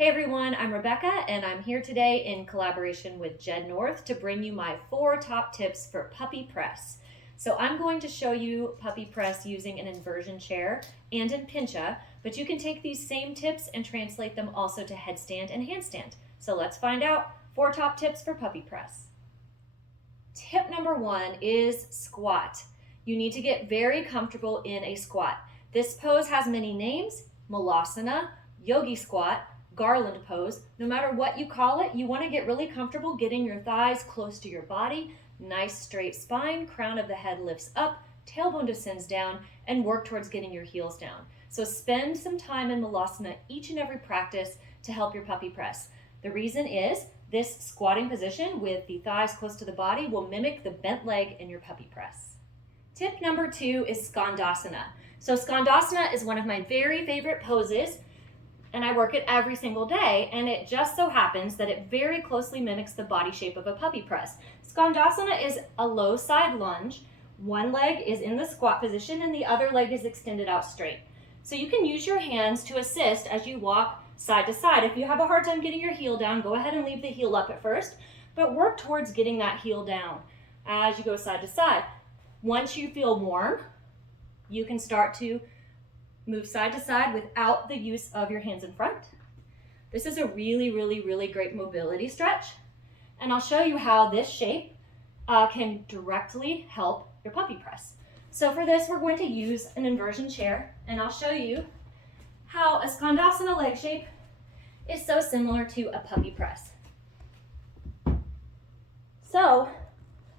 Hey everyone, I'm Rebecca and I'm here today in collaboration with Jed North to bring you my 4 top tips for puppy press. So I'm going to show you puppy press using an inversion chair and in pincha, but you can take these same tips and translate them also to headstand and handstand. So let's find out 4 top tips for puppy press. Tip number 1 is squat. You need to get very comfortable in a squat. This pose has many names: Malasana, yogi squat, garland pose. No matter what you call it, you want to get really comfortable getting your thighs close to your body, nice straight spine, crown of the head lifts up, tailbone descends down, and work towards getting your heels down. So spend some time in Malasana each and every practice to help your puppy press. The reason is this squatting position with the thighs close to the body will mimic the bent leg in your puppy press. Tip number 2 is Skandasana. So Skandasana is one of my very favorite poses, and I work it every single day, and it just so happens that it very closely mimics the body shape of a puppy press. Skandasana is a low side lunge. One leg is in the squat position and the other leg is extended out straight. So you can use your hands to assist as you walk side to side. If you have a hard time getting your heel down, go ahead and leave the heel up at first, but work towards getting that heel down as you go side to side. Once you feel warm, you can start to move side to side without the use of your hands in front. This is a really great mobility stretch, and I'll show you how this shape can directly help your puppy press. So for this, we're going to use an inversion chair, and I'll show you how a Skandasana leg shape is so similar to a puppy press. So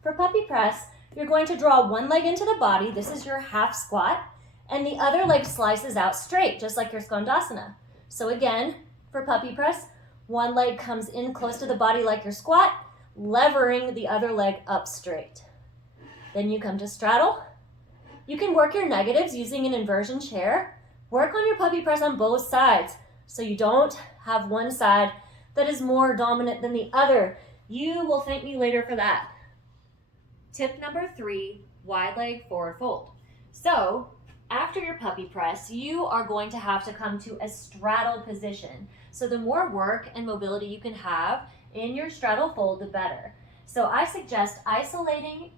for puppy press, you're going to draw one leg into the body. This is your half squat. And the other leg slices out straight, just like your Skandasana. So again, for puppy press, one leg comes in close to the body like your squat, levering the other leg up straight. Then you come to straddle. You can work your negatives using an inversion chair. Work on your puppy press on both sides so you don't have one side that is more dominant than the other. You will thank me later for that. Tip number 3, wide leg forward fold. So after your puppy press, you are going to have to come to a straddle position. So the more work and mobility you can have in your straddle fold, the better. So I suggest isolating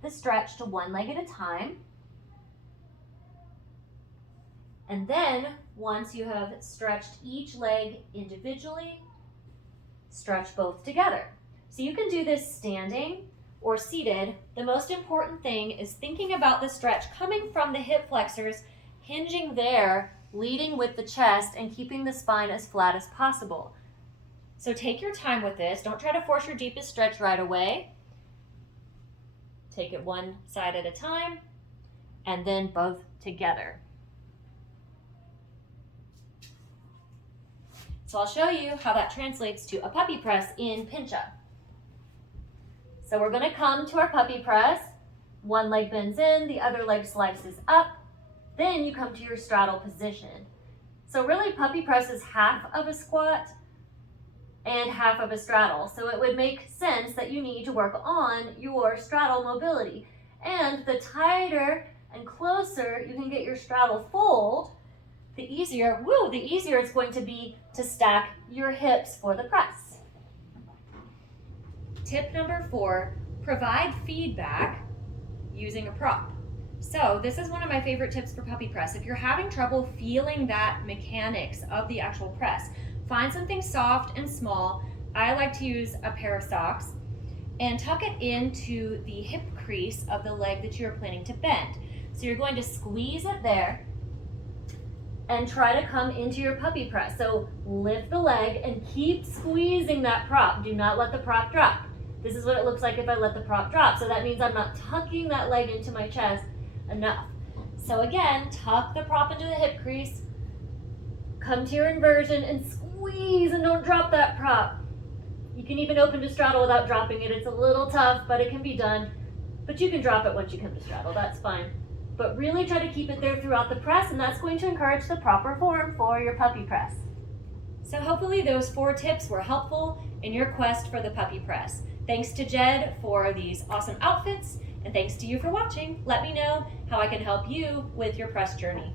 the stretch to one leg at a time. And then once you have stretched each leg individually, stretch both together. So you can do this standing or seated. The most important thing is thinking about the stretch coming from the hip flexors, hinging there, leading with the chest, and keeping the spine as flat as possible. So take your time with this. Don't try to force your deepest stretch right away. Take it one side at a time, and then both together. So I'll show you how that translates to a puppy press in pincha. So we're going to come to our puppy press. One leg bends in, the other leg slices up. Then you come to your straddle position. So really, puppy press is half of a squat and half of a straddle. So it would make sense that you need to work on your straddle mobility. And the tighter and closer you can get your straddle fold, the easier it's going to be to stack your hips for the press. Tip number 4, provide feedback using a prop. So this is one of my favorite tips for puppy press. If you're having trouble feeling that mechanics of the actual press, find something soft and small. I like to use a pair of socks and tuck it into the hip crease of the leg that you're planning to bend. So you're going to squeeze it there and try to come into your puppy press. So lift the leg and keep squeezing that prop. Do not let the prop drop. This is what it looks like if I let the prop drop. So that means I'm not tucking that leg into my chest enough. So again, tuck the prop into the hip crease, come to your inversion and squeeze, and don't drop that prop. You can even open to straddle without dropping it. It's a little tough, but it can be done. But you can drop it once you come to straddle, that's fine. But really try to keep it there throughout the press, and that's going to encourage the proper form for your puppy press. So hopefully those 4 tips were helpful in your quest for the puppy press. Thanks to Jed for these awesome outfits, and thanks to you for watching. Let me know how I can help you with your press journey.